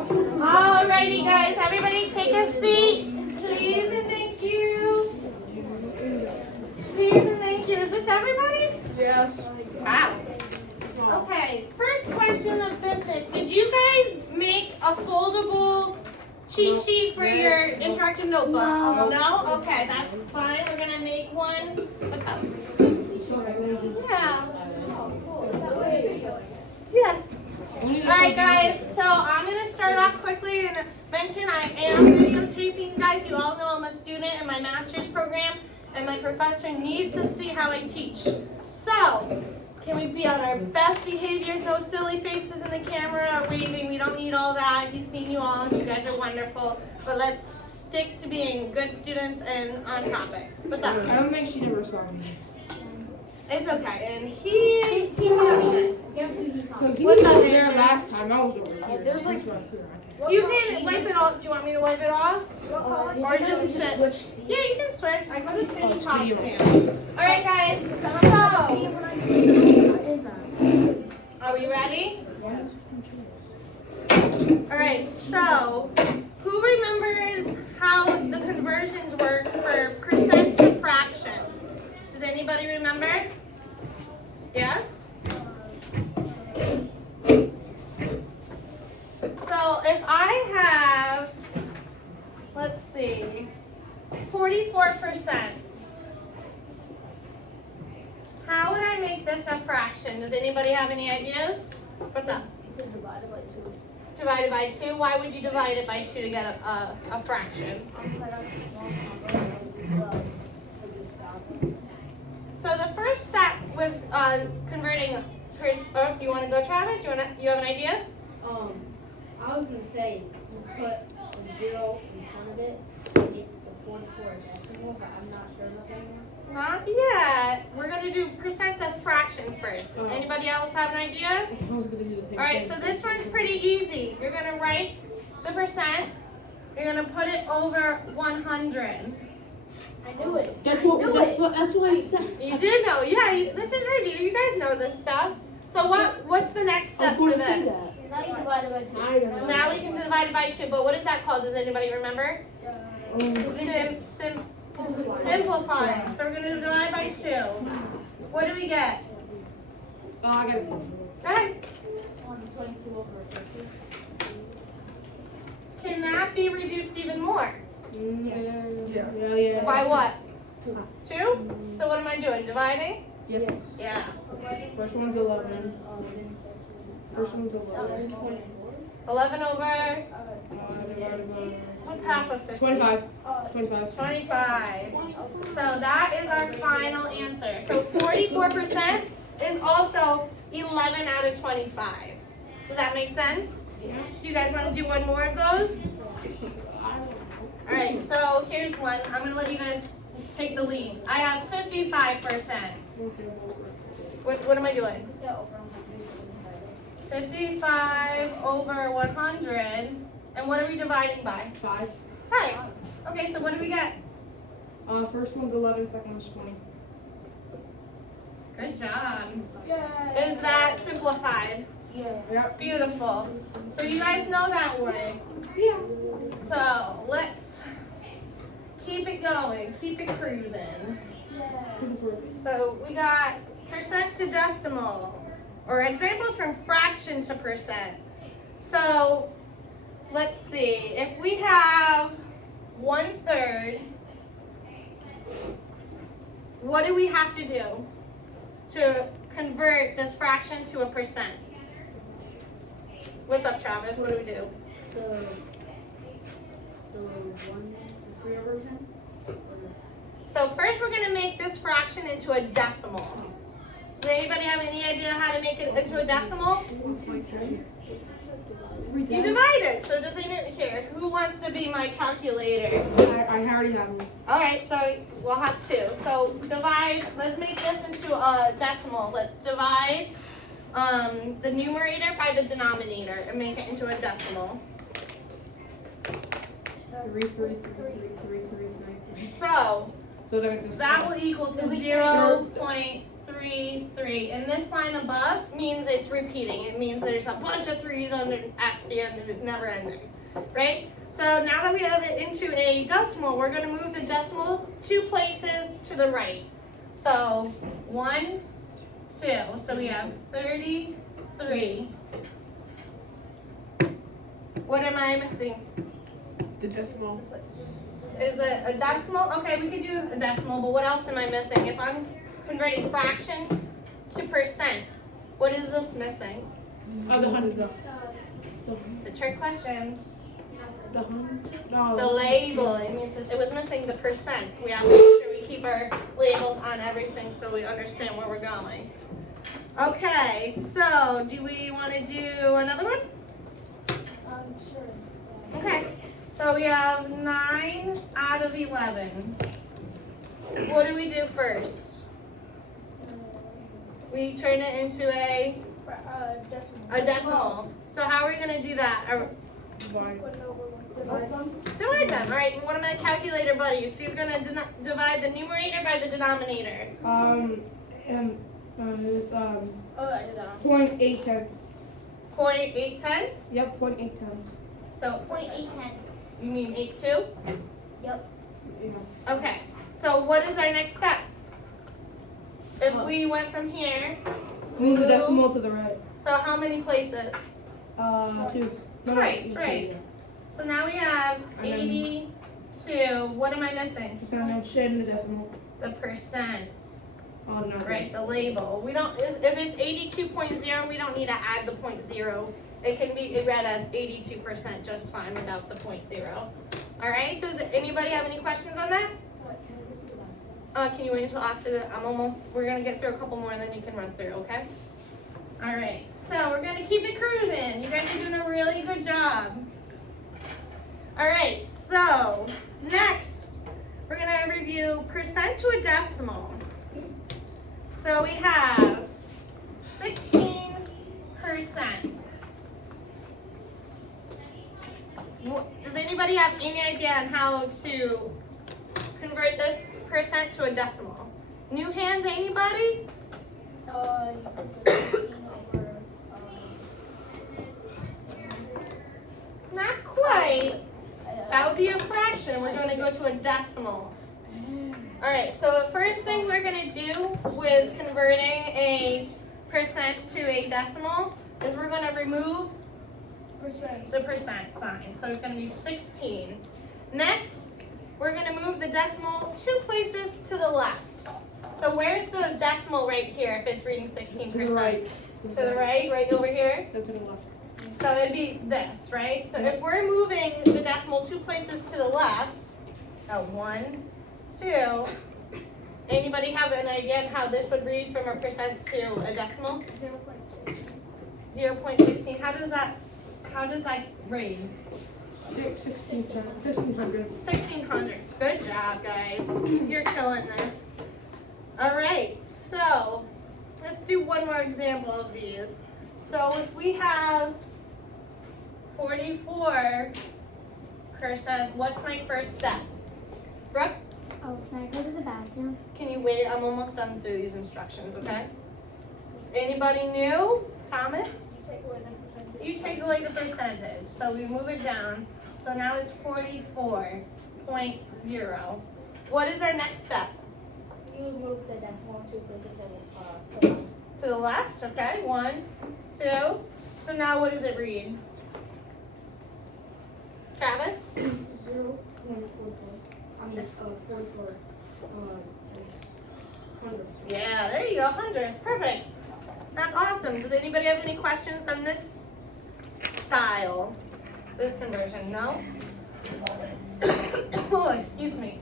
Alrighty, guys, everybody take a seat. Please and thank you. Please and thank you. Is this everybody? Yes. Wow. Okay, first question of business. Did you guys make a foldable cheat sheet for your interactive notebooks? No? Okay, that's fine. We're going to make one. What's up? Yeah. Yes. Alright guys, so I'm going to start off quickly and mention I am videotaping you guys. You all know I'm a student in my master's program and my professor needs to see how I teach. So, can we be on our best behaviors, no silly faces in the camera or waving? We don't need all that. He's seen you all and you guys are wonderful. But let's stick to being good students and on topic. What's up? I don't think she never saw me. It's okay. And he Because he What's was up, over there Andrew? last time. I was over here. there's like- you can wipe it off. Do you want me to wipe it off? Or just sit? Yeah, you can switch. I go to City Potsdam. Alright guys, so are we ready? Alright, so who remembers how the conversions work for percent to fraction? Does anybody remember? Yeah? So if I have, let's see, 44%, how would I make this a fraction? Does anybody have any ideas? What's up? Divided by 2. Divided by 2. Why would you divide it by 2 to get a fraction? So the first step with converting, oh, you want to go, Travis? You have an idea? I was gonna say you put a 0 in front of it, and make the 44 a decimal, but I'm not sure enough anymore. Not yet. We're going to do percent of fraction first. Anybody else have an idea? I was gonna do the same Alright, thing. so this one's pretty easy. You're going to write the percent. You're going to put it over 100. I knew it. That's I what knew that's it. what that's what I said. You did know. Yeah, this is right. You guys know this stuff. So what's the next step I'm for going to say this? that. Now you divided by 2. I don't know. Now we can divide it by 2, but what is that called? Does anybody remember? Simplifying. So we're going to divide by 2. What do we get? I got it. Go ahead. 22 over 50. Can that be reduced even more? Yeah. By what? 2. 2? So what am I doing? Dividing? Yes. Yeah. First one's 11. First one's 11. 24. 11 over, Divided by what's half of 50? 25. 25. 25. So that is our final answer. So 44% is also 11 out of 25. Does that make sense? Yeah. Do you guys want to do one more of those? All right, so here's one. I'm going to let you guys take the lead. I have 55%. What am I doing? 55 over 100. And what are we dividing by? 5. 5. Okay, so what do we get? First one's 11. Second one's 20. Good job. Yeah. Is that simplified? Yeah. Yep. Beautiful. So you guys know that way. Yeah. So let's keep it going. Keep it cruising. So we got percent to decimal, or examples from fraction to percent. So let's see. If we have 1/3, what do we have to do to convert this fraction to a percent? What's up, Travis? What do we do? The 3 over 10? So first we're going to make this fraction into a decimal. Does anybody have any idea how to make it into a decimal? You divide it. So does anybody here? Who wants to be my calculator? I already have one. Alright, so we'll have 2. So divide, let's make this into a decimal. Let's divide the numerator by the denominator and make it into a decimal. 3, 3, 3, 3, 3, 3, 3. So So they're just that will equal to 0.3 3. And this line above means it's repeating. It means there's a bunch of 3s under at the end and it's never ending, right? So now that we have it into a decimal, we're going to move the decimal 2 places to the right. So 1, 2. So we have 33. What am I missing? The decimal. Is it a decimal? Okay, we could do a decimal, but what else am I missing? If I'm converting fraction to percent, what is this missing? Oh, the hundred. It's a trick question. The hundred. No. The label, it means it was missing the percent. We have to make sure we keep our labels on everything so we understand where we're going. Okay, so do we want to do another one? Sure. Okay, so we have 9 out of 11. What do we do first? We turn it into a decimal. So how are we going to do that? Divide. Divide them, all right? And what are my calculator buddies? Who's going to divide the numerator by the denominator? It's Oh, I did that. 0.8 tenths. 0.8 tenths? Yep, 0.8 tenths. So 0.8 tenths. you mean 8.2? Yep. Yeah. Okay, so what is our next step? If we went from here, Move the decimal to the right. so how many places? 2. Twice, right. So now we have 82. What am I missing? Just gonna shade the decimal. The percent, Oh, no. right? The label. We don't. If it's 82.0, we don't need to add the 0.0. It can be read as 82% just fine without the 0.0. All right. Does anybody have any questions on that? Can you wait until after the? We're gonna get through a couple more and then you can run through. Okay. All right. So we're gonna keep it cruising. You guys are doing a really good job. All right. So next, we're gonna review percent to a decimal. So we have 16%. Does anybody have any idea on how to convert this percent to a decimal? New hands, anybody? You put the 16 over. Not quite. That would be a fraction. We're going to go to a decimal. All right, so the first thing we're going to do with converting a percent to a decimal is we're going to remove the percent sign. So it's going to be 16. Next, we're going to move the decimal 2 places to the left. So where's the decimal right here if it's reading 16%? To the right. To the right, right over here? Then to the left. So it'd be this, right? So if we're moving the decimal 2 places to the left, 1, 2, anybody have an idea on how this would read from a percent to a decimal? 0.16. How does that read? 1600. 1600s. Good job, guys. You're killing this. All right, so let's do one more example of these. So if we have 44%, what's my first step? Brooke, Oh, can I go to the bathroom? can you wait? I'm almost done through these instructions, okay? Anybody new? Thomas? You take away the percentage, so we move it down. So now it's 44.0. What is our next step? You move the decimal 2 places to the To the left, okay? 1, 2. So now what does it read? Travis? 0.44. I mean, 44. Hundreds. Yeah, there you go, hundreds. Perfect. That's awesome. Does anybody have any questions on this style? This conversion? No? Oh, excuse me.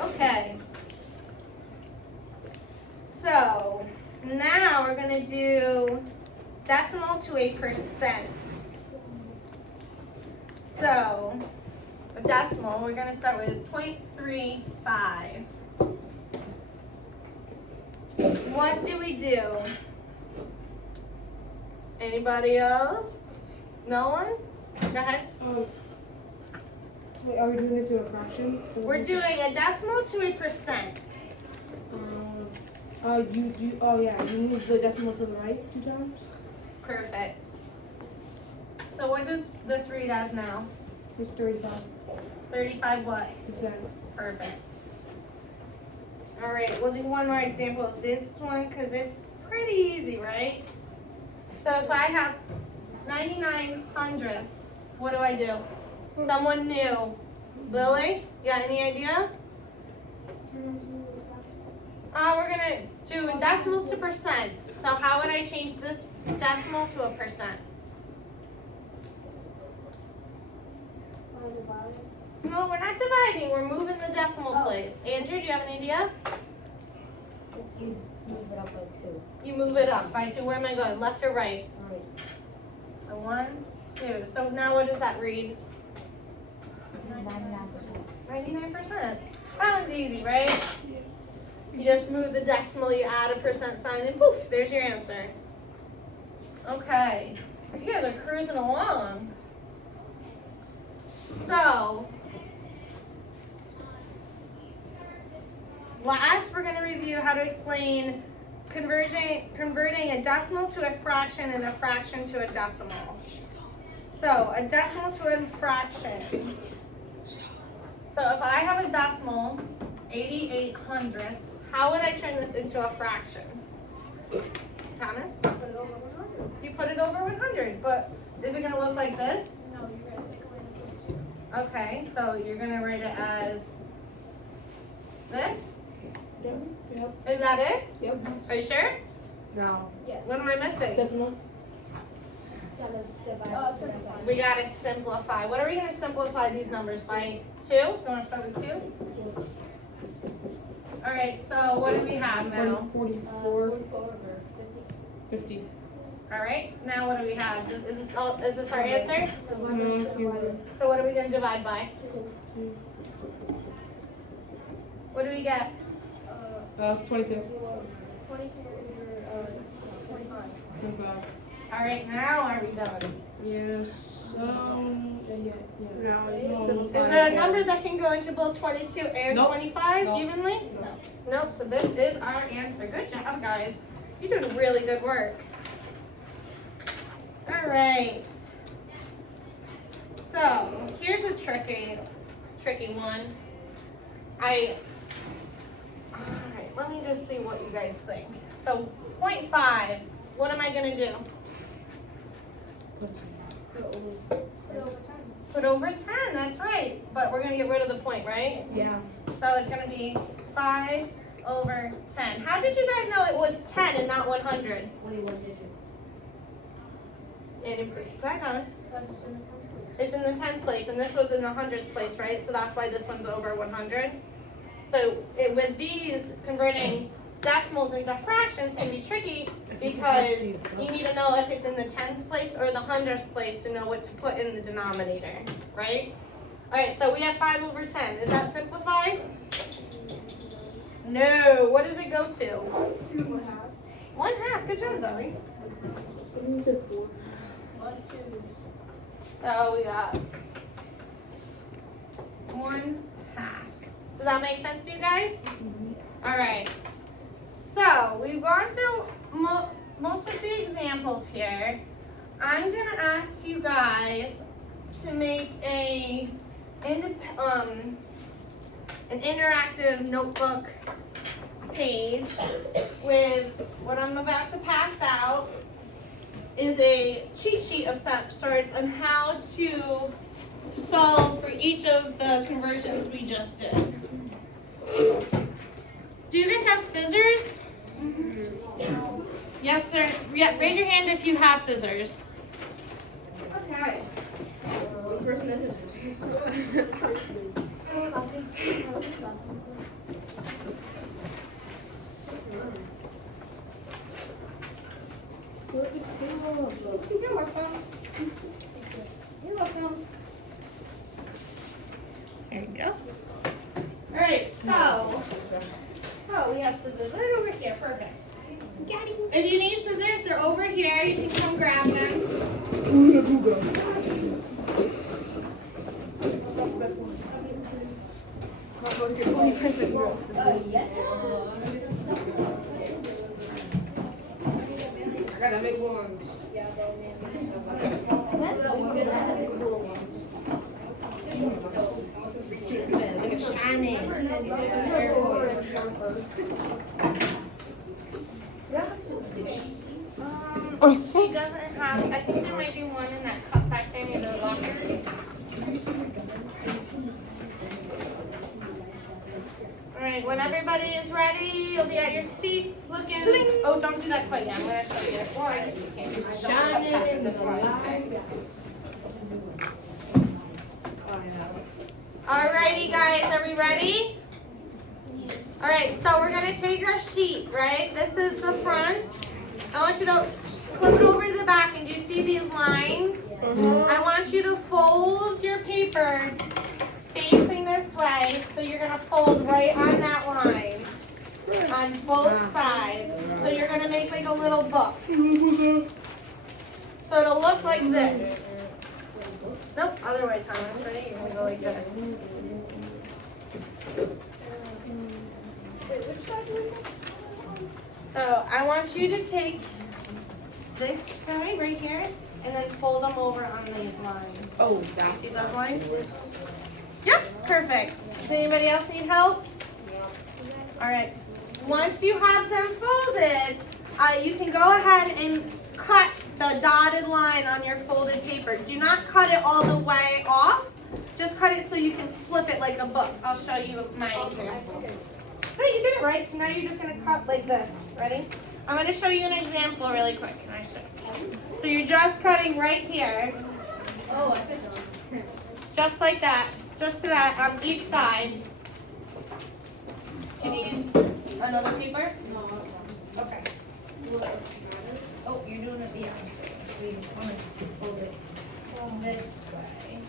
Okay. So now we're going to do decimal to a percent. So a decimal, we're going to start with 0.35. What do we do? Anybody else? No one? Go ahead. Wait, are we doing it to a fraction? We're doing a decimal to a percent. You move the decimal to the right 2 times? Perfect. So what does this read as now? It's 35%. 35 what? Perfect. All right, we'll do one more example of this one because it's pretty easy, right? So if I have 99 hundredths, what do I do? Someone new. Lily, you got any idea? We're gonna do decimals to percents. So how would I change this decimal to a percent? No, we're not dividing. We're moving the decimal place. Andrew, do you have an idea? You move it up by 2. You move it up by 2. Where am I going? Left or right? Right. A 1, 2. So now what does that read? 99%. That one's easy, right? You just move the decimal, you add a percent sign, and poof, there's your answer. Okay. You guys are cruising along. So, last we're going to review how to explain converting a decimal to a fraction and a fraction to a decimal. So, a decimal to a fraction. So if I have a decimal, 88 hundredths, how would I turn this into a fraction? Thomas? Put it over 100. You put it over 100, but is it going to look like this? No, you're going to take away the 22. Okay, so you're going to write it as this? Yep. Is that it? Yep. Are you sure? No. Yeah. What am I missing? Decimal? Simplify. We got to simplify. What are we going to simplify these numbers by? 2? You want to start with 2? All right, so what do we have now? 44. 44 over 50. 50. All right, now what do we have? Is this our answer? Mm-hmm. So what are we going to divide by? What do we get? 22. 22 over 25. 25. All right, now are we done? Yes. Now Is there a number that can go into both 22 and Nope. 25 Nope. evenly? No. Nope, so this is our answer. Good job, guys. You're doing really good work. All right. So, here's a tricky one. All right, let me just see what you guys think. So, 0.5, what am I going to do? Put over 10, that's right. But we're going to get rid of the point, right? Yeah. So it's going to be 5 over 10. How did you guys know it was 10 and not 100? 21 digit. Go ahead, Thomas. Because it's in the 10th place. It's in the tens place, and this was in the hundreds place, right? So that's why this one's over 100. So with these, converting decimals into fractions can be tricky because you need to know if it's in the tens place or the hundredths place to know what to put in the denominator, right? All right, so we have 5 over 10. Is that simplified? No. What does it go to? 1/2. Good job, Zoe. 1, 2. So we got 1/2. Does that make sense to you guys? All right. So we've gone through most of the examples here. I'm gonna ask you guys to make an interactive notebook page with what I'm about to pass out is a cheat sheet of some sorts on how to solve for each of the conversions we just did. Do you guys have scissors? Yes, sir. Yeah, raise your hand if you have scissors. Okay. Person has scissors. You're welcome. You're welcome. There you go. All right, so, we have scissors right over here. Perfect. If you need scissors, they're over here. You can come grab them. got the big ones. Yeah, though, man. Like a shiny. She doesn't have, I think there might be one in that cup back there near the lockers. Alright, when everybody is ready, you'll be at your seats looking. Oh, don't do that quite yet. I'm going to show you. Well, I guess you can't. Just don't cut past this line, okay? Alrighty, guys, are we ready? Alright, so we're going to take our sheet, right? This is the front. I want you to flip it over to the back, and do you see these lines? I want you to fold your paper facing this way, so you're going to fold right on that line on both sides. So you're going to make like a little book. So it'll look like this. Nope, other way, Thomas. Ready? You're going to go like this. So I want you to take this guy right here and then fold them over on these lines. Oh, You that's see those lines? Yep, perfect. Does anybody else need help? All right. Once you have them folded, you can go ahead and cut the dotted line on your folded paper. Do not cut it all the way off. Just cut it so you can flip it like a book. I'll show you my example. Oh, you did it right. So now you're just going to cut like this. Ready? I'm going to show you an example really quick. Can I show you? So you're just cutting right here. Oh, I think so. Just like that. Just to that on each side. Do you need another paper? No, Okay. Oh, you're doing it, yeah. So you want to fold it this way.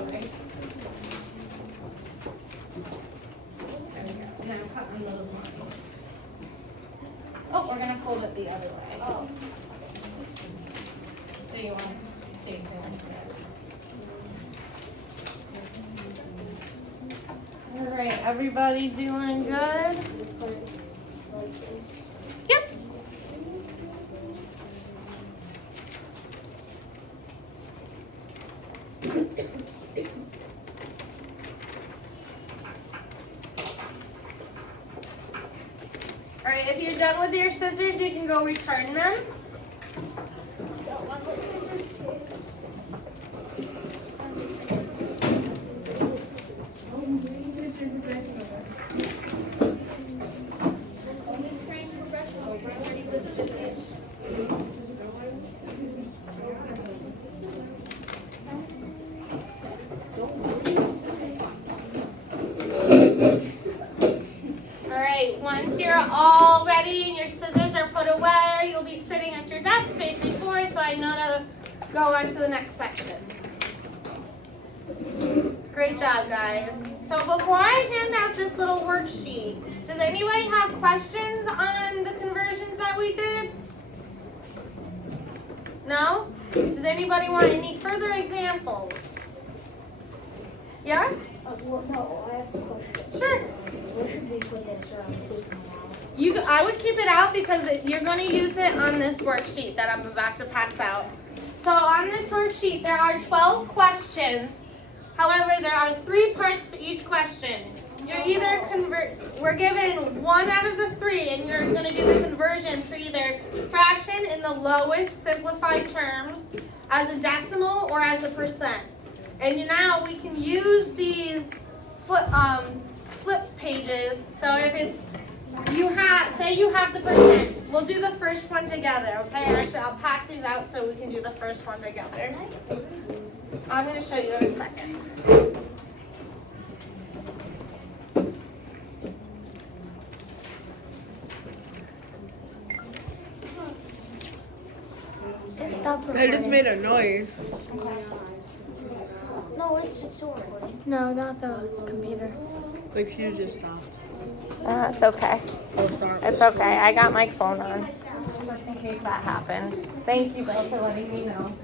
Okay. There we go. And I'm cutting those lines. Oh, we're going to fold it the other way. Oh. So you want to face it like this. All right, everybody doing good? Yep. All right, if you're done with your scissors, you can go return them. Once you're all ready and your scissors are put away, you'll be sitting at your desk facing forward, so I know to go on to the next section. Great job, guys. So before I hand out this little worksheet, does anybody have questions on the conversions that we did? No? Does anybody want any further examples? Yeah? Well, no, I have a question. Sure. Where should we put this or I'm taking it out? I would keep it out because you're going to use it on this worksheet that I'm about to pass out. So on this worksheet, there are 12 questions. However, there are 3 parts to each question. You're either we're given 1 out of the 3, and you're going to do the conversions for either fraction in the lowest simplified terms, as a decimal, or as a percent. And now we can use these flip pages. So if it's say you have the percent, we'll do the first one together, okay? Actually, I'll pass these out so we can do the first one together. I'm going to show you in a second. Stop I just made a noise. No, it's recording. No, not the computer. Like you just stopped. It's okay. I'll start. It's okay. I got my phone on, just in case that happened. Thank you, Bill, for letting me know.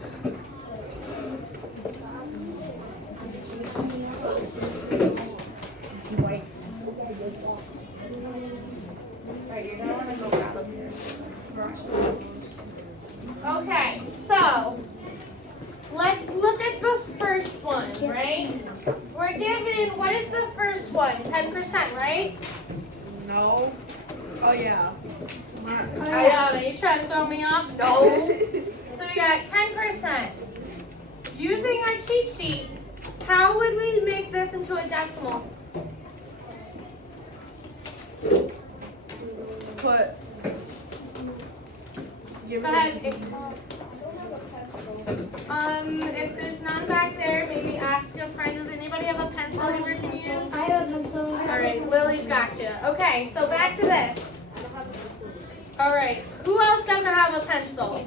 Okay, so let's look at the first one, right? We're given, what is the first one? 10%, right? No. Oh yeah. I know, are you trying to throw me off? No. So we got 10%. Using our cheat sheet, how would we make this into a decimal? Put. Go ahead. If there's none back there, maybe ask a friend. Does anybody have a pencil anywhere can use? I have a pencil. All right, Lily's got you. Okay, so back to this. All right, who else doesn't have a pencil?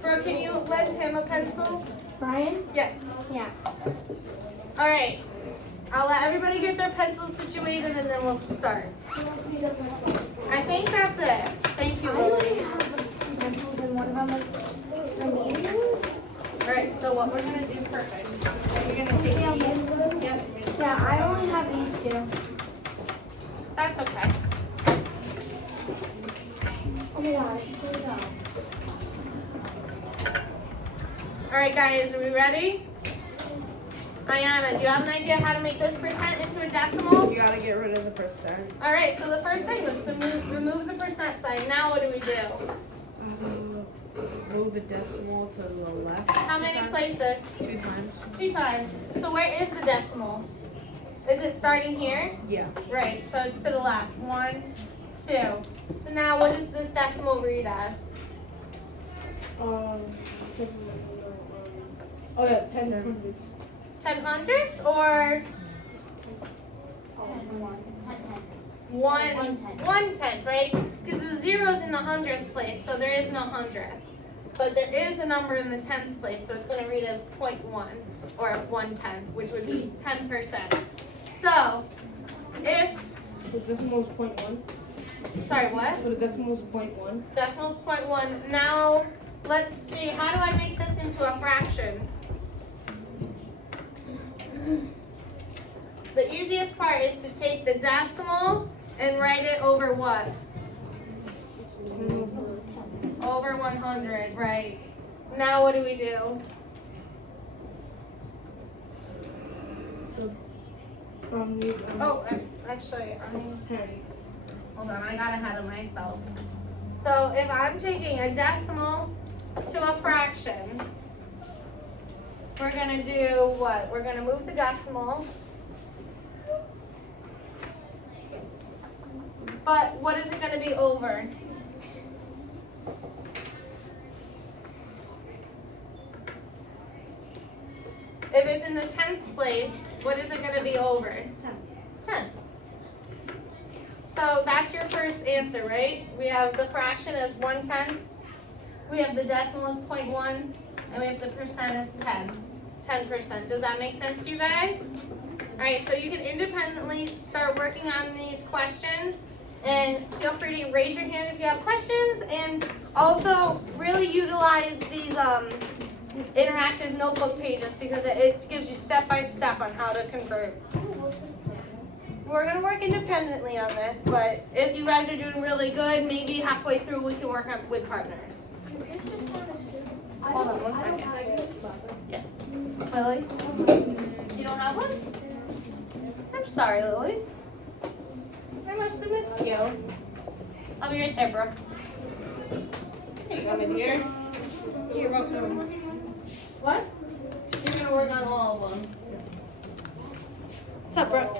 Brooke, can you lend him a pencil? Brian? Yes. Yeah. All right, I'll let everybody get their pencils situated and then we'll start. I think that's it. Thank you, Lily. Pencils and one of them is for me. All right, so what we're gonna do, perfect. You're gonna take these. Yep. Yeah, I only have these two. That's okay. Oh my god, slow down. All right, guys, are we ready? Ayana, do you have an idea how to make this percent into a decimal? You gotta get rid of the percent. All right, so the first thing was to remove the percent sign. Now what do we do? Move the decimal to the left. How many places? 2 times. 2 times. So where is the decimal? Is it starting here? Yeah. Right, so it's to the left. 1, 2. So now what does this decimal read as? Oh yeah, 10 hundredths. 10 hundredths or 1/10, right? Because the zero's in the hundredths place, so there is no hundredths. But there is a number in the tenths place, so it's going to read as 0.1 or 1/10, which would be 10%. So, if, The decimal is 0.1. sorry, what? So the decimal is 0.1. Decimal's 0.1. Now, let's see, how do I make this into a fraction? The easiest part is to take the decimal and write it over what? Over 100, right. Now what do we do? Oh, actually, It's 10. hold on, I got ahead of myself. So if I'm taking a decimal to a fraction, we're gonna do what? We're gonna move the decimal. But what is it gonna be over? If it's in the tenths place, what is it gonna be over? 10. So that's your first answer, right? We have the fraction as 1/10. We have the decimal as 0.1, and we have the percent as 10%. Does that make sense to you guys? All right, so you can independently start working on these questions, and feel free to raise your hand if you have questions, and also really utilize these interactive notebook pages because it gives you step-by-step on how to convert. We're going to work independently on this, but if you guys are doing really good, maybe halfway through we can work on with partners. Hold on one second. Yes. Lily? You don't have one? I'm sorry, Lily. I must have missed you. I'll be right there, Brooke. Here you go, my dear. You're welcome. What? You're going to work on all of them. What's up, Brooke?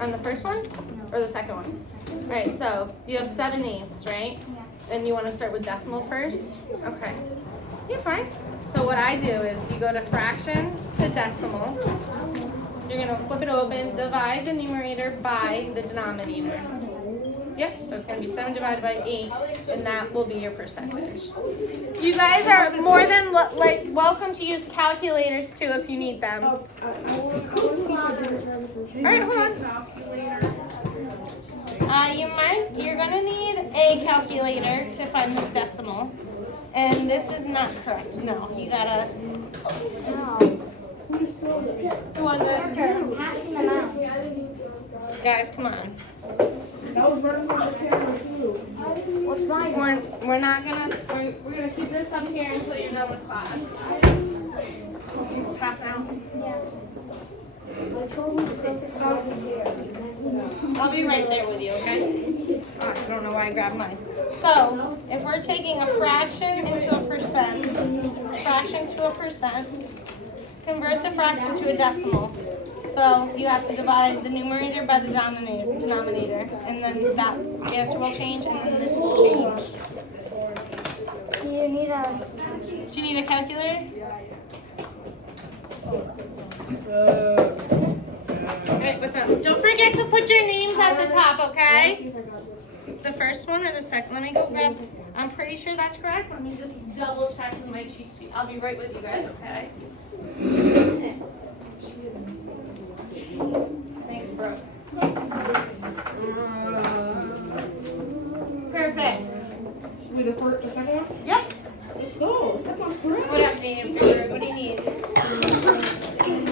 On the first one? Or the second one? Alright, so you have 7/8, right? And you want to start with decimal first? Okay. You're fine. So what I do is you go to fraction to decimal. You're going to flip it open, divide the numerator by the denominator. Yep, so it's going to be 7 divided by 8, and that will be your percentage. You guys are more than welcome to use calculators too if you need them. All right, hold on. You're going to need a calculator to find this decimal, and this is not correct. No, you gotta. Who was it? Passing them out. Guys, come on. That was running on the camera too. What's mine? We're not gonna, we're gonna keep this up here until you're done with class. You can pass out. I told him to take it out of here. He messed it up. I'll be right there with you, okay? Oh, I don't know why I grabbed mine. So, if we're taking a fraction into a percent, convert the fraction to a decimal. So, you have to divide the numerator by the denominator, and then that answer will change, and then this will change. You need a. Do you need a calculator? Alright, what's up? Don't forget to put your names at the top, okay? The first one or the second? Let me go grab. I'm pretty sure that's correct. Let me just double check with my cheat sheet. I'll be right with you guys, okay? Thanks, bro. Perfect. Wait, the second one? Yep. Let's go. That one's correct. What up, Dave? What do you need?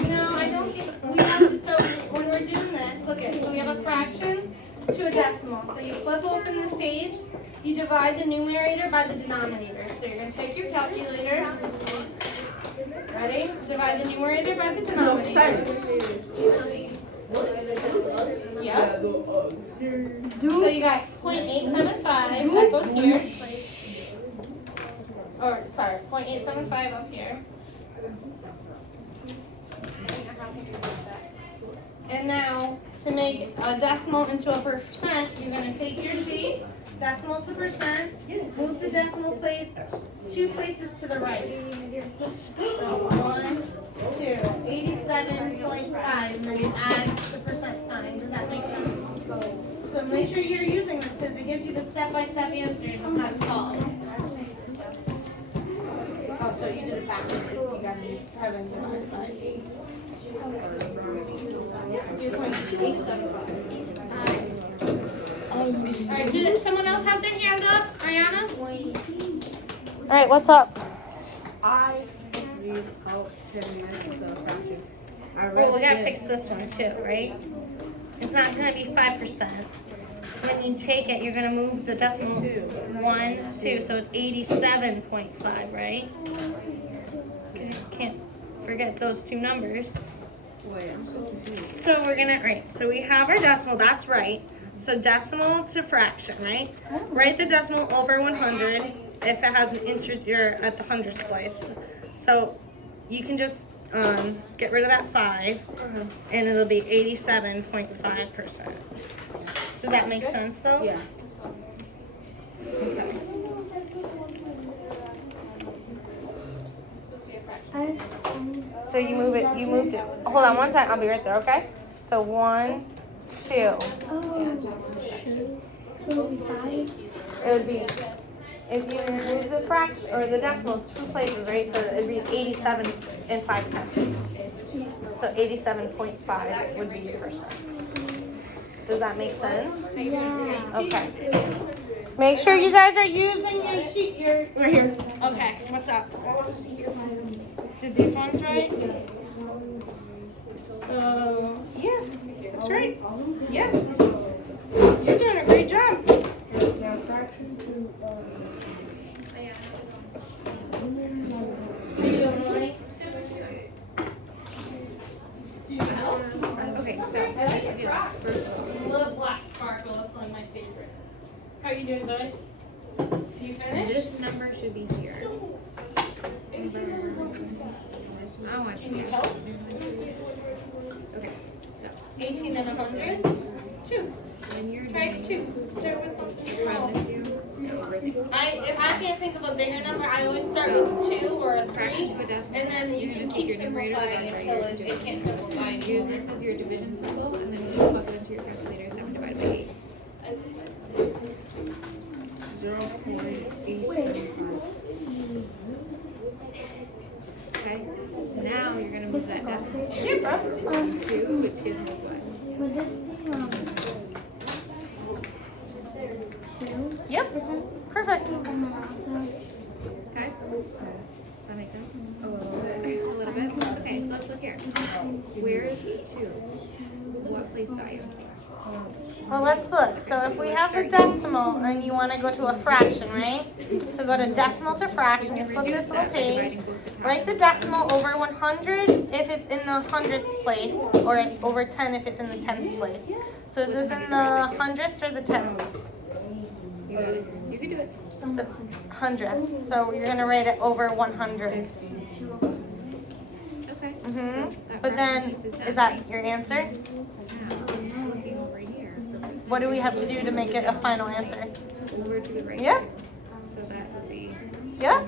No, I don't think we have to. So when we're doing this, look at. So we have a fraction to a decimal. So you flip open this page. You divide the numerator by the denominator. So you're gonna take your calculator. Ready? Divide the numerator by the denominator. Yep. So you got 0.875. That goes here. Or sorry, 0.875 up here. And now, to make a decimal into a percent, you're going to take your sheet, decimal to percent, move the decimal place 2 places to the right. So 1, 2, 87.5, and then you add the percent sign. Does that make sense? So make sure you're using this because it gives you the step-by-step answers on how to solve. Oh, so you did it backwards. You got to use 7 divided by 8. 0.875. Alright, did someone else have their hand up? Ariana? Alright, what's up? I need help getting the fraction. Well, we gotta fix this one too, right? It's not gonna be 5%. When you take it, you're gonna move the decimal 1, 2, so it's 87.5, right? Okay, can't forget those two numbers. Wait, I'm so confused. So we're gonna, right, so we have our decimal, that's right. So decimal to fraction, right? Write the decimal over 100 if it has an integer at the hundredths place. So you can just get rid of that 5 and it'll be 87.5%. Does that make sense though? Yeah. Okay. So you moved it. Hold on one second, I'll be right there, okay? So 1, 2. It would be, if you move the fraction, or the decimal 2 places, right? So it'd be 87 and 5/10. So 87.5 would be your percent. Does that make sense? Yeah. Okay. Make sure you guys are using your sheet, right here. Okay, what's up? Did these ones right? So, yeah, that's right. Yeah. You're doing a great job. Yeah, fraction to, Are you doing Lily? Do you know? Okay, so I like to do that. I love black sparkle. That's like my favorite. How are you doing, Joyce? Did you finish? This number should be here. Oh, I Can you help? Okay. 18 and 100? 2. When you're Try 2. Start with something small. doing If I can't think of a bigger number, I always start with 2 or a 3, and then you can keep simplifying until it can't simplify use anymore. this as your division symbol, and then you plug it into your calculator. 7 divided by 8. 0.875. Okay. Now you're gonna move that decimal. Yeah, bro. 2, which is what? Would this be 2%? Yep. Perfect. And then also Okay. Does that make sense? A little bit. A little bit. Okay, so let's look here. Where is 2? What place value? Well, let's look. So if we have the decimal and you want to go to a fraction, right? So go to decimal to fraction. You flip this little page. Write the decimal over 100 if it's in the hundredths place, or over 10 if it's in the tenths place. So is this in the hundredths or the tenths? You got it. You can do it. So, hundredths. So you're gonna write it over 100. Okay. But then, is that your answer? Now, looking over here. What do we have to do to make it a final answer? Over to the right. Yeah? So that would be Yeah?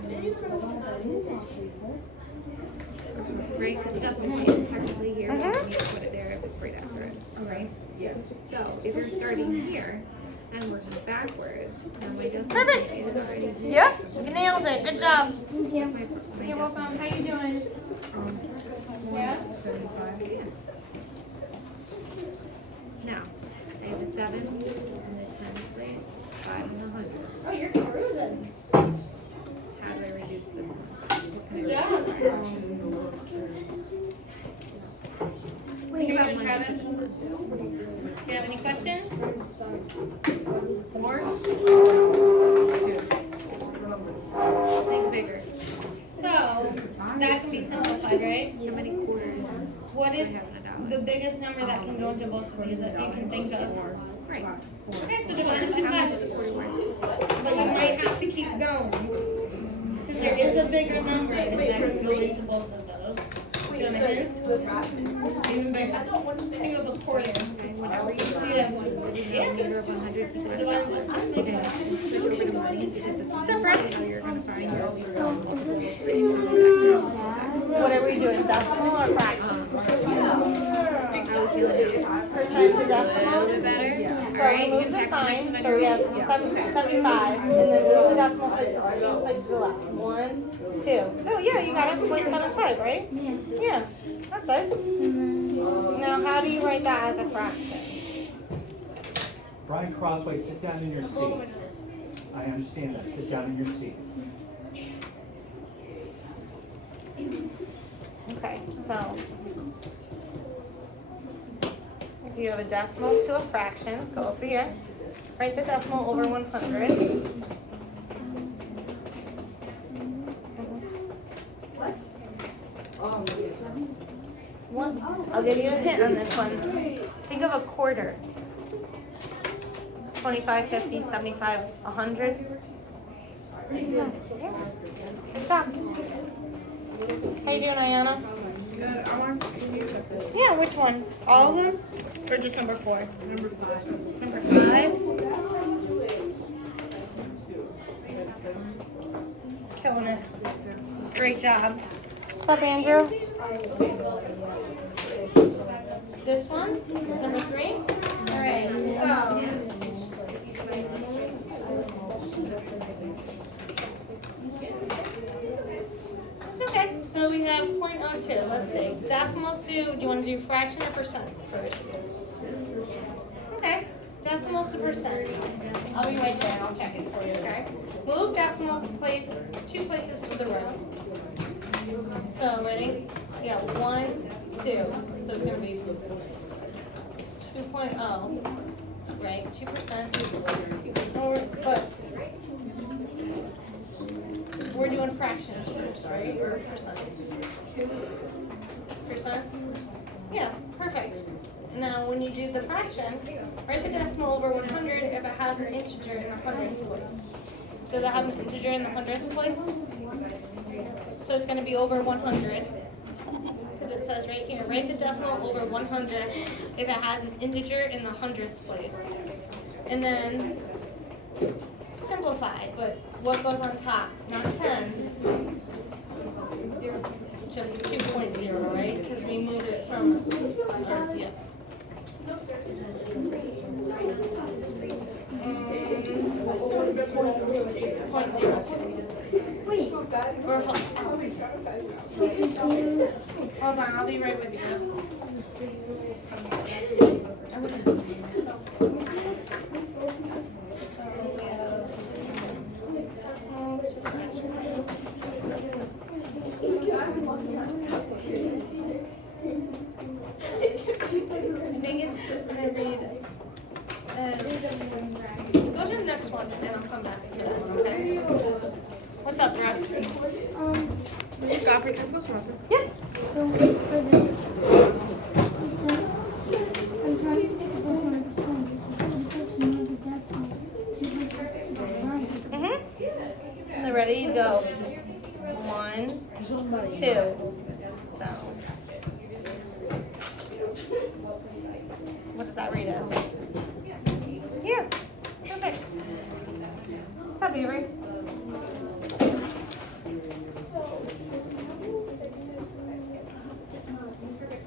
right, because the decimal point is technically here. Mhm. You need to put it there if it's right after it. All right. So if you're starting here and working backwards, now my decimal point Perfect. is already here. Yeah? You nailed it. Good job. My You're welcome. How you doing? Yeah? Now, I have the 7 and the 10 place, 5 and the 100. Oh, you're cruising. How do I reduce this one? What can I reduce? Wait, Think about you one. Travis? Do you have any questions? More? Think bigger. So, that can be simplified, right? How many quarters? What do I is have in a dollar? the biggest number that can go into both of these that you can think of? Right. Okay, so divide it by How much 5. is a quarter worth? But you might have to keep going. Because there is a bigger number that can go into both of those. You want a hint? Even bigger. Think of a quarter. Okay, whatever you want. Yeah. Yeah. Number of 100 people. Divide by 5. Okay, switch over to money because the What's up, Brett? how you're gonna find your What are we doing, decimal or fraction? How we feeling now? Percent to A decimal? little bit better? So Alright, you remove can the check sign, next so we have one. 75, and then move the decimal places, 2 places to the left. 1, 2. Oh yeah, you got it, 0.75, right? Yeah, that's it. Now how do you write that as a fraction? Brian Crossway, sit down in your seat. I understand that. Sit down in your seat. Okay, so if you have a decimal to a fraction, go over here. Write the decimal over 100. One. I'll give you a hint on this one. Think of a quarter. 25, 50, 75, 100. Good job. How you doing, Ayana? Good. I want you to check this. Yeah, which one? All of them? Or just number 4? Number 5. Number 5? Killing it. Great job. What's up, Andrew? This one? Number 3? Alright, so. It's okay. So we have 0.02. Let's see. Decimal to, do you want to do fraction or percent first? Okay. Decimal to percent. I'll be right there. I'll check it for you, okay? Move decimal place 2 places to the right. So, ready? Yeah, 1, 2. So it's going to be 2.0. Right? 2%. But we're doing fractions first, right? Or percent? Percent? Yeah, perfect. Now, when you do the fraction, write the decimal over 100 if it has an integer in the hundredths place. Does it have an integer in the hundredths place? So it's going to be over 100. Because it says right here, write the decimal over 100 if it has an integer in the hundredths place. And then simplify, but what goes on top? Not 10. Just 2.0, right? Because we moved it from, yeah. 0.02. Wait. Or hold on, I'll be right with you. I think it's just gonna read Go to the next one and then I'll come back and that's okay. What's up, Brad? Godfrey, can I go smoke? Yeah. So for this, I'm trying to take a bus on the phone. It says you know the decimal. Two buses to the right. So ready, go. 1, 2. So. What does that read as? Yeah. Perfect. What's up, Avery?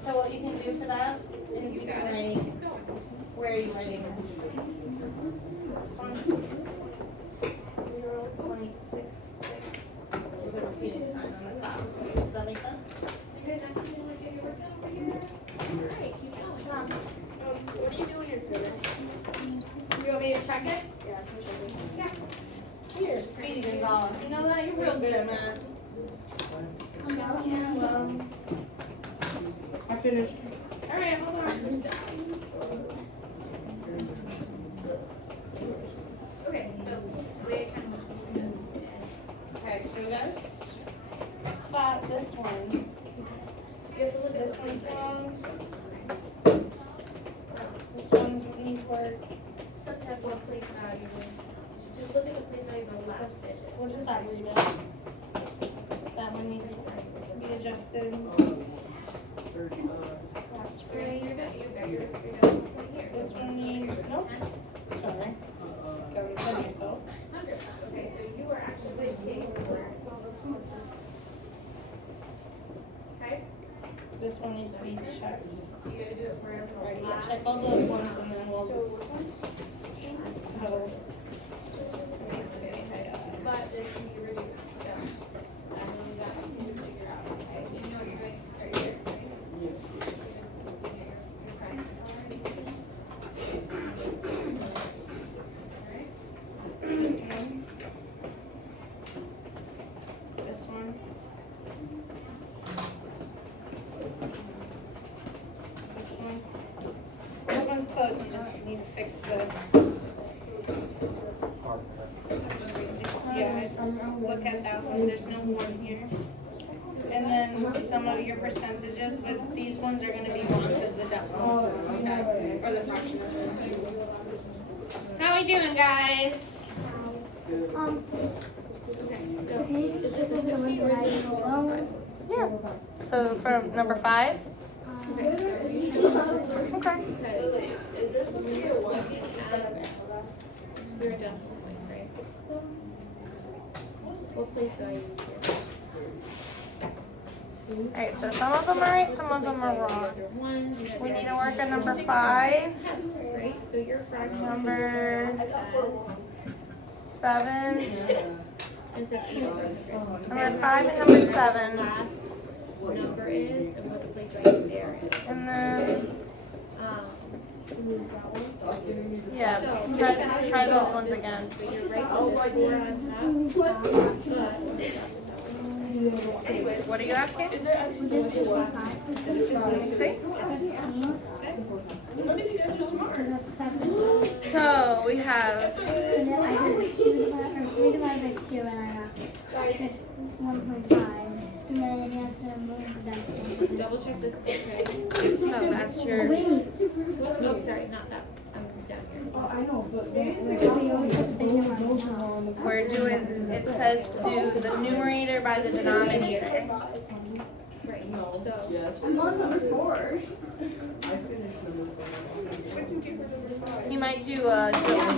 So what you can do for that is you can write, where are you writing this? This one? 0.66 with a repeating sign on the top. Does that make sense? What do you do when you're finished? You want me to check it? Yeah. You're Speedy Gonzalez. You know that? You're real good at math. I finished. Alright, hold on. Okay, so we kind of Okay, so we gotta spot this one. you have to look at This one's wrong. This one needs work. sometimes one place just look at the place that the last This, bit. what does that read as? That one needs to be adjusted. That's great. You're done here. This one needs, nope, sorry. Go ahead yourself. Okay, so you are actually taking over. Okay? This one needs to be checked. You gotta do it for everyone. Alright, yeah, check all those ones and then we'll. So. Let me see. But this can be reduced, so. I know that you can figure out, okay? You know what you're doing, start here, right? You're fine. This one. This one. This one. This one's close, you just need to fix this. It's, yeah, look at that one, there's no 1 here. And then some of your percentages with these ones are gonna be wrong because the decimal's wrong, okay? Or the fraction is wrong. How we doing, guys? Okay, this is the one that I below. Yeah. So from number 5? Okay. Is there supposed to be a 1 and you're a decimal point, right? What place do I use here? Alright, so some of them are right, some of them are wrong. We need to work on number 5, Right, so your fraction. number 7, And so number 5 and number 7, last number is and what the place right there is. and then, Um, yeah, try those ones again. so you're right with the 4 on top. Anyways, What are you asking? This is 55. Let me see. 15. Because that's 7. So we have, And then I did 3 divided by 2 and I got 1.5. And then you have to move them. double check this place, right? so that's your, Wait. Oh, sorry, not that. I'm down here. I know, but. We always have to figure out. we're doing, it says to do the numerator by the denominator. Right, so. I'm on number 4. You might do Yeah,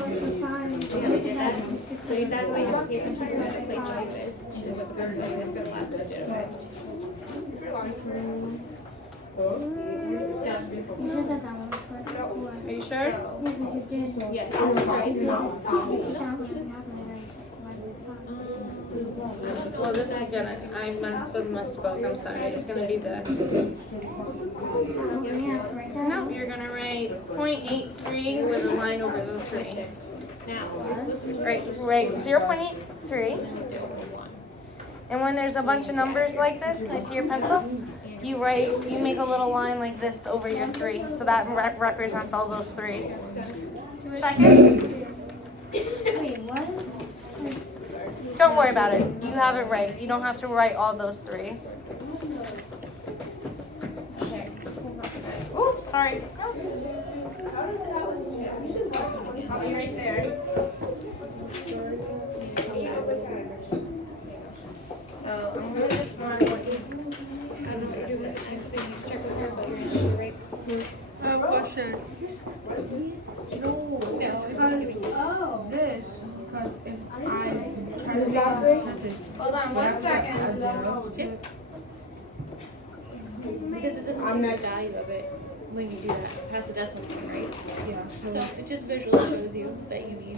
we did that. So that's why you have to pay attention to what the place value is. Is what the place value is for the last digit, okay? You said that that one was correct. Are you sure? Yeah, because you did. Yeah, You that's right. did this 50,000 happened and there's 6 divided by 5. Well, this is gonna, I misspoke, I'm sorry, it's gonna be this. Yeah, right there. No, you're gonna write 0.83 with a line over the 3. Now, you're supposed to. Right, 0.83. And when there's a bunch of numbers like this, can I see your pencil? And you make a little line like this over your 3. So that represents all those 3s. Second? Wait, what? Don't worry about it. You have it right. You don't have to write all those 3s. Oops, sorry. I'll be right there. So I'm gonna just run what you. Question. Oh. This, because if I try to do something. Hold on 1 second. Because it doesn't change the value of it when you do that, past the decimal point, right? Yeah, So it just visually shows you that you need.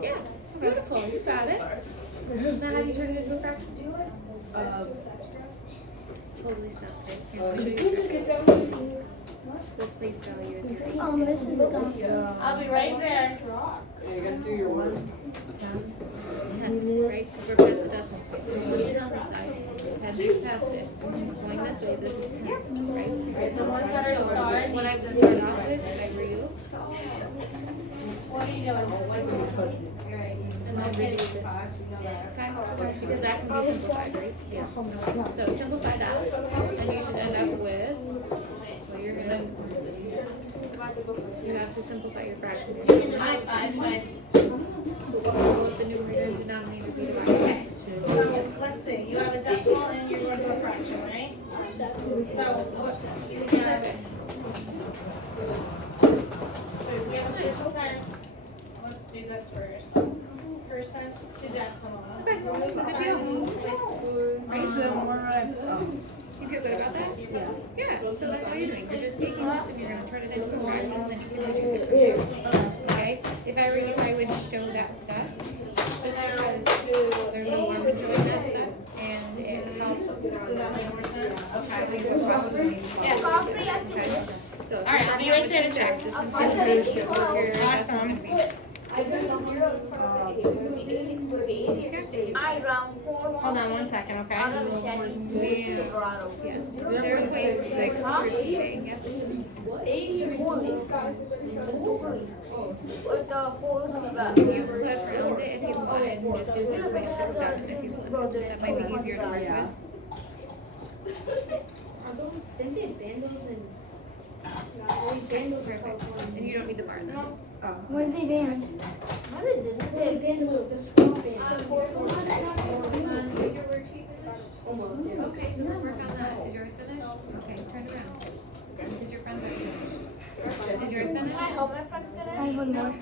Yeah, beautiful, you got it. Now how do you turn it into a fraction? Totally stops it. Here, let me show you a trick. The place value is your Oh, Mrs. Gump. I'll be right there. tens, right? Because we're past the decimal point. So these on this side, have you passed it? Going this way, this is tens, right? The ones that are starred. What I would start off with, if I were you, What are you doing? and then redo this. Okay? Because that can be simplified, right? Yeah. So simplify that, and you should end up with, well, you're gonna, you have to simplify your fraction. Five. With the numerator and denominator be divided. Okay. So let's see. You have a decimal and you're going to do a fraction, right? So what you got? So we have a percent. Let's do this first. Percent to decimal. Okay, Remove the good sign deal. and place Right, so more like, You feel good about that? Yeah, so that's all you're doing. You're just taking this and you're gonna turn it into a fraction and then you can reduce it from there. Okay? If I were you, I would show that step. Just because there's no harm in doing that step and it helps. Does that make more sense? Okay. Yes. Okay. So. All right, I'll be right there to check. Just consider your Awesome. I round 4 Hold on 1 second, okay? out of Chevy's Silverado. Yes. There are ways to like repeating. Yep. 80 fully. With the 4s on the back. You could round it if you want and just do 0.67 if you want. That might be easier to work with. Are those tinted bandos and Perfect. And you don't need the bar then. What did they ban? what is it? They bandos with the small band. Is your worksheet finished? Almost. Okay, so we'll work on that. Is yours finished? Okay, turn around. Is your friend's already finished? Is yours finished? I help my friend I finish. have one more.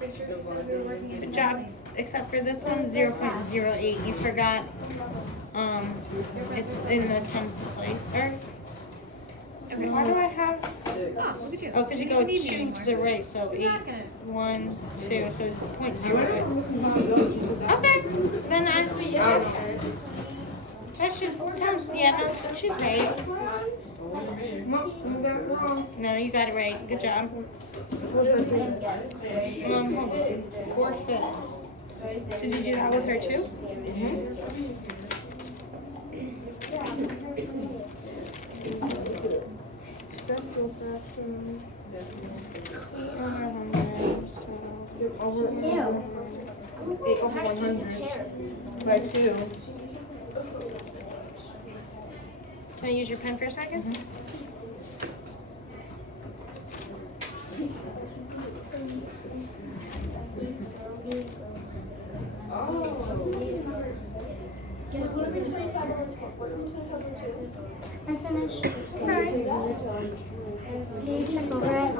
Make sure you said we were working in. Good job. Except for this one, 0.08. You forgot. It's in the tenths place. Or Okay. why do I have? Oh, look at you. Oh, because you go don't need me 2 anymore. to the right, so 8, You're not gonna. 1, 2, so it's 0.08. Okay, then that should sounds, yeah, no, she's right. No, you got it right. Good job. Hold on. 4/5. Did you do that with her too? central fraction. Ew. 8 over 100 by 2. Can I use your pen for a second? I finished. Can you check over it?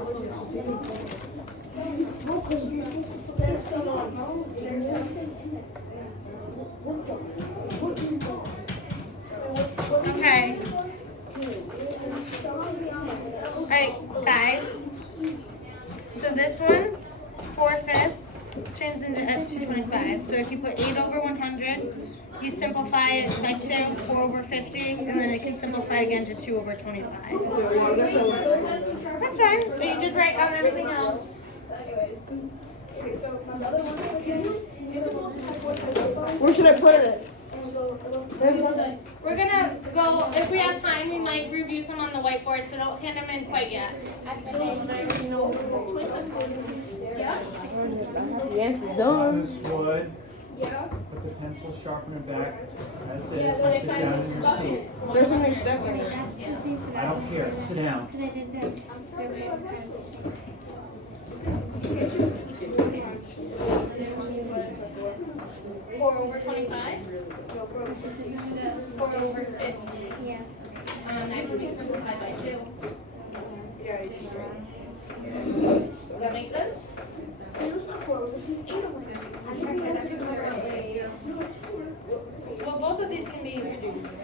Okay. Alright, guys. So this one, 4/5 turns into F225. So if you put 8 over 100, you simplify it by 2, 4 over 50, and then it can simplify again to 2 over 25. That's fine, but you did right on everything else. Where should I put it? We're gonna go, if we have time, we might review some on the whiteboard, so don't hand them in quite yet. Yeah? The answer's done. Miss Wood. Yeah. Put the pencil sharpener back as is and sit down in your seat. There's something stuck in there. I don't care, sit down. Because I did that. 4/25? 4/50. Yeah. That would be simplified by 2. Does that make sense? Well, both of these can be reduced.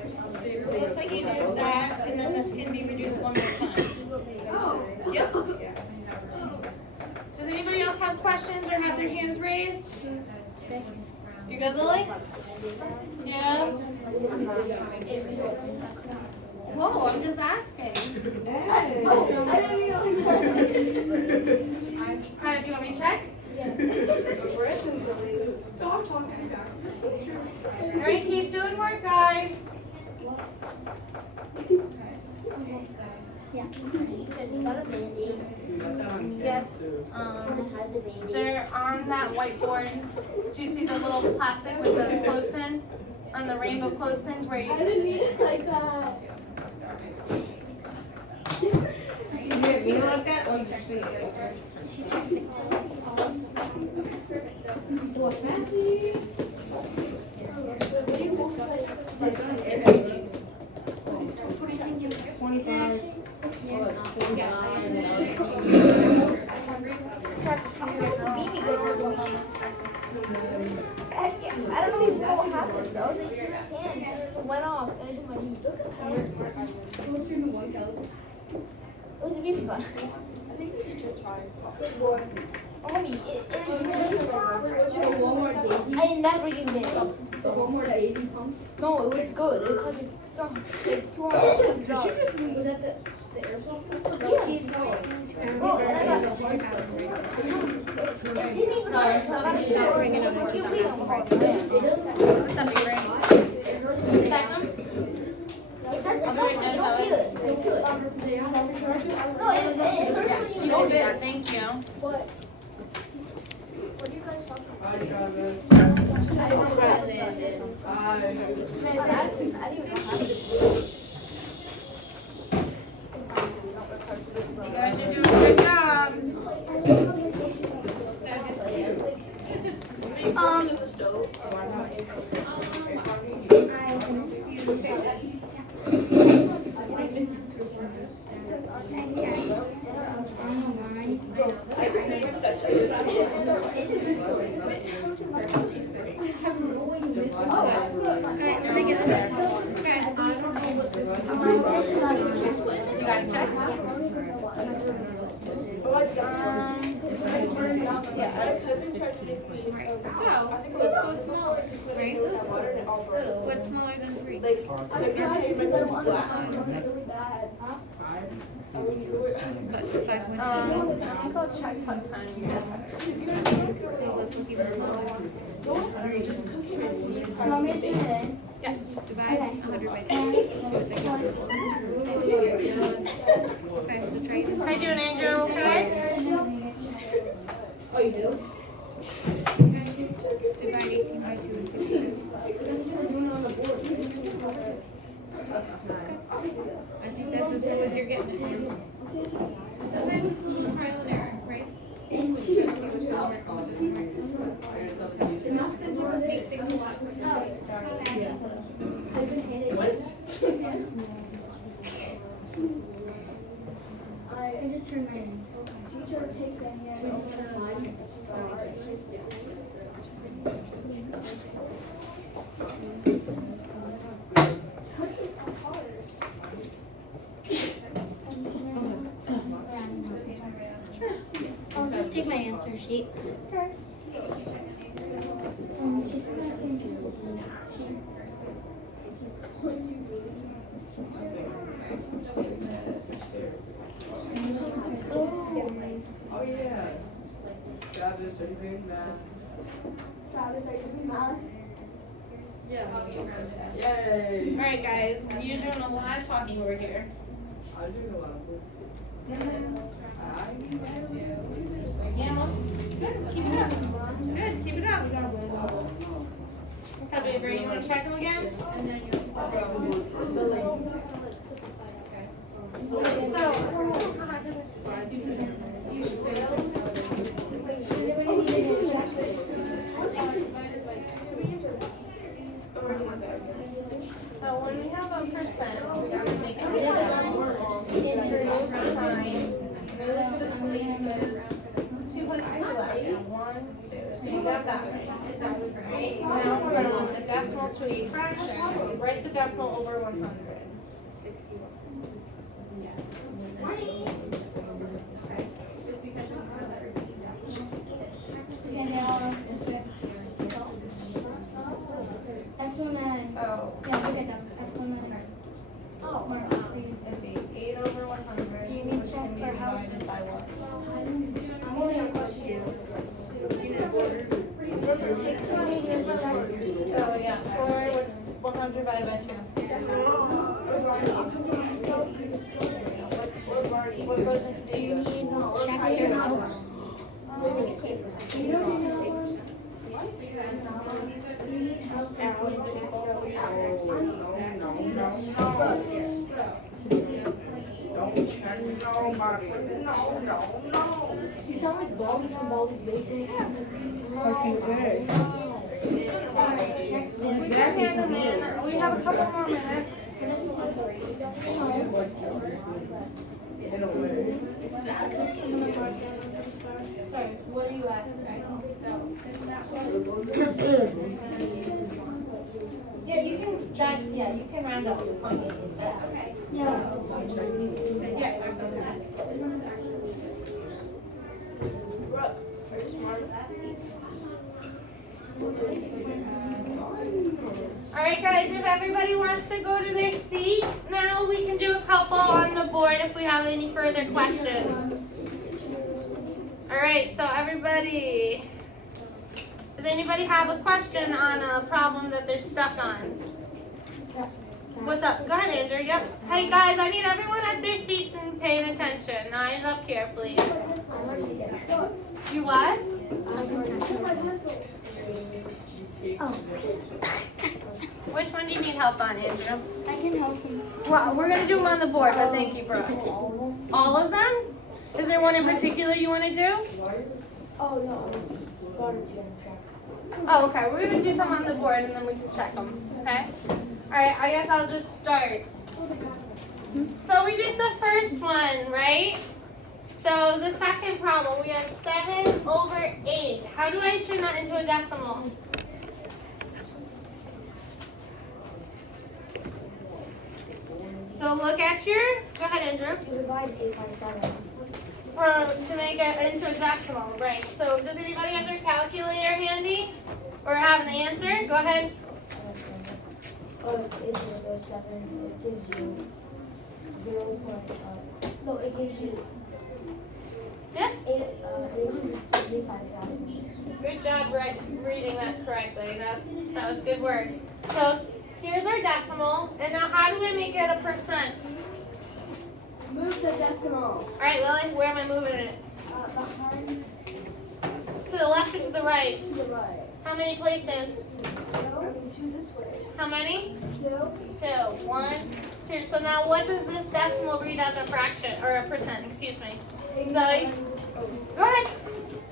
It looks like you did that, and then this can be reduced one more time. Oh. Yep. Does anybody else have questions or have their hands raised? You good, Lily? Yeah? Whoa, I'm just asking. Do you want me to check? Alright, keep doing work, guys. Yeah. Yes. They're on that whiteboard. Do you see the little plastic with the clothespin? On the rainbow clothespins where you... I didn't mean it like that. You guys need to look at? Oh, it's actually I don't even know what happened. I was like, your hand went off and I did my knee. It was really fun. I think this is just fine. Only I never used it. The Walmart Daisy pump. No, it was good because it's dumb. Like, Was that the airsoft pump? Yeah. Oh, and I got the hard side. It didn't even hurt. So I should have bring another teacher. What's up, Avery? Second? It doesn't hurt. You don't feel it. No, it hurts when you Oh, yeah, thank you. What? What are you guys talking about? Hi, Travis. I didn't even know how to. You guys are doing a good job. You got it checked? So, let's go smaller, right? What's smaller than 3? But 5 Go check what time you guys So let's look even smaller. You want me to do it? Yeah, divide 100 by 2. Okay, so try it. How you doing, Andrew? Okay? Oh, you do? Divide 18 by 2 is 66. I think that's as low as you're getting it. Sometimes trial and error, right? Makes things a lot I just turned my teacher takes any I'll just take my answer sheet. She's Oh, yeah. Travis, are you doing math? Travis, are you doing math? Alright guys, you're doing a lot of talking over here. Yeah, keep it up. Good, keep it up. Tell me, you want to check them again? So when we have a percent, we gotta make a sign. Really for the police is 2 places left. 1, 2. So you got that. Right? Now we're gonna move the decimal to a fraction. Write the decimal over 100. So it'd be 8 over 100. You need which check can be for how- divided by what? So yeah, 4, what's 100 divided by 2? What goes into these? Check your notes. You sound like Baldy from Baldy's Basics. Okay, good. We have a couple more minutes. Sorry, what are you asking? Yeah, you can round up to 20. That's okay. Yeah. Yeah, that's okay. Alright guys, if everybody wants to go to their seat, now we can do a couple on the board if we have any further questions. Alright, so everybody, does anybody have a question on a problem that they're stuck on? What's up? Go ahead, Andrew. Yep. Hey guys, I need everyone at their seats and paying attention. Eyes up here, please. You what? Oh, Which one do you need help on, Andrew? I can help him. Well, we're gonna do them on the board, but thank you, Brooke. All of them? Is there one in particular you want to do? Oh, no, I was wanted to check. Oh, okay. We're gonna do some on the board and then we can check them. Okay. All right. I guess I'll just start. So we did the first one, right? So the second problem, we have 7 over 8. How do I turn that into a decimal? So look at your. Go ahead, Andrew. To divide 8 by 7. To make it into a decimal, right? So does anybody have their calculator handy or have an answer? Go ahead. Oh, it is 7. It gives you 0. No, it gives you Yeah. 875,000. Good job reading that correctly. That was good work. So here's our decimal, and now how do I make it a percent? Move the decimal. All right, Lily, where am I moving it? Behind To the left or to the right? to the right. How many places? 2 this way. How many? 2. 2. 1, 2. So now what does this decimal read as a fraction or a percent? Excuse me. Zoe? Go ahead.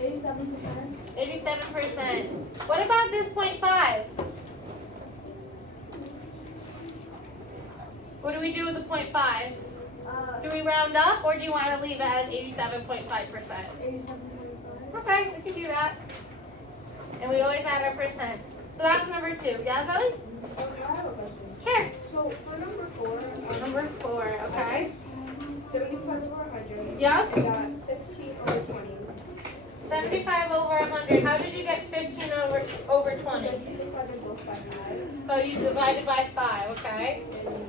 87%. 87%. What about this 0.5? What do we do with the 0.5? Do we round up or do you want to leave it as 87.5%? 87.5. Okay, we can do that. And we always add our percent. So that's number 2. Yeah, Zoe? I have a question. Sure. So for number 4, Number 4, okay. 75 over 100. Yeah. I got 15 over 20. 75 over 100. How did you get 15 over 20? I divided both by 5. So you divided by 5, okay? And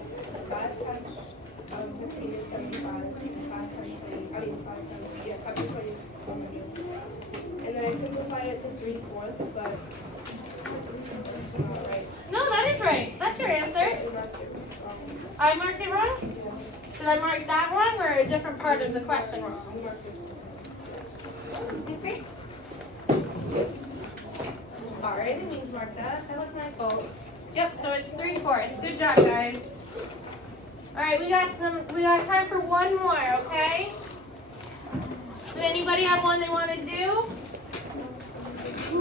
5 times 15 is 75. 5 times 20. 5 times 20. And then I simplified it to 3/4, but it's not right. No, that I marked it wrong? Did I mark that wrong or a different part of the question wrong? You see? I'm sorry, I didn't mean to mark that. That was my fault. Yep, so it's 3/4. Good job, guys. Alright, we got time for one more, okay? Does anybody have one they want to do?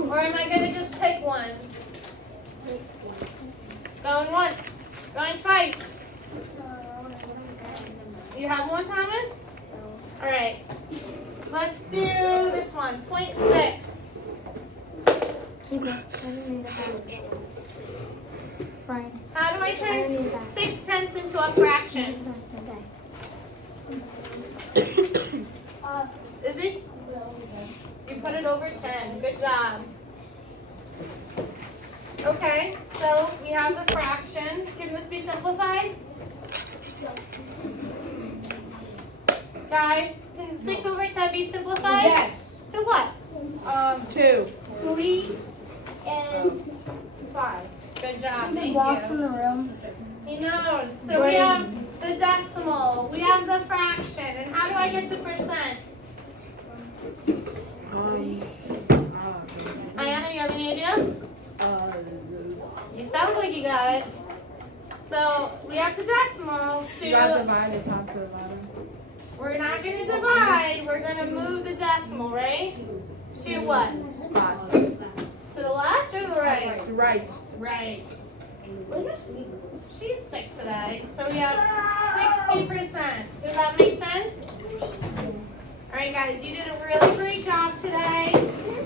Or am I gonna just pick one? Going once, going twice. You have one, Thomas? Alright. Let's do this one. 0.6. Keep it. I don't need the pouch. Brian. How do I I don't turn need that. 6/10 into a fraction? Okay. Is it? You put it over 10. Good job. Okay, so we have the fraction. Can this be simplified? Guys, can 6/10 be simplified? Yes. To what? 2. 3 and 5. Good job. He Thank walks you. in the room. He knows. So we have the decimal. We have the fraction. And how do I get the percent? Ayana, you have any idea? You sound like you got it. So we have the decimal You gotta to. divide the top to the bottom. We're not going to divide. We're going to move the decimal, right? To what? Spots. To the left or the right? Right. Right. She's sick today. So we have 60%. Does that make sense? Alright guys, you did a really great job today.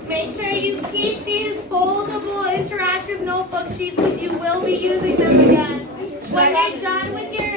Make sure you keep these foldable interactive notebook sheets because you will be using them again. When you're done with your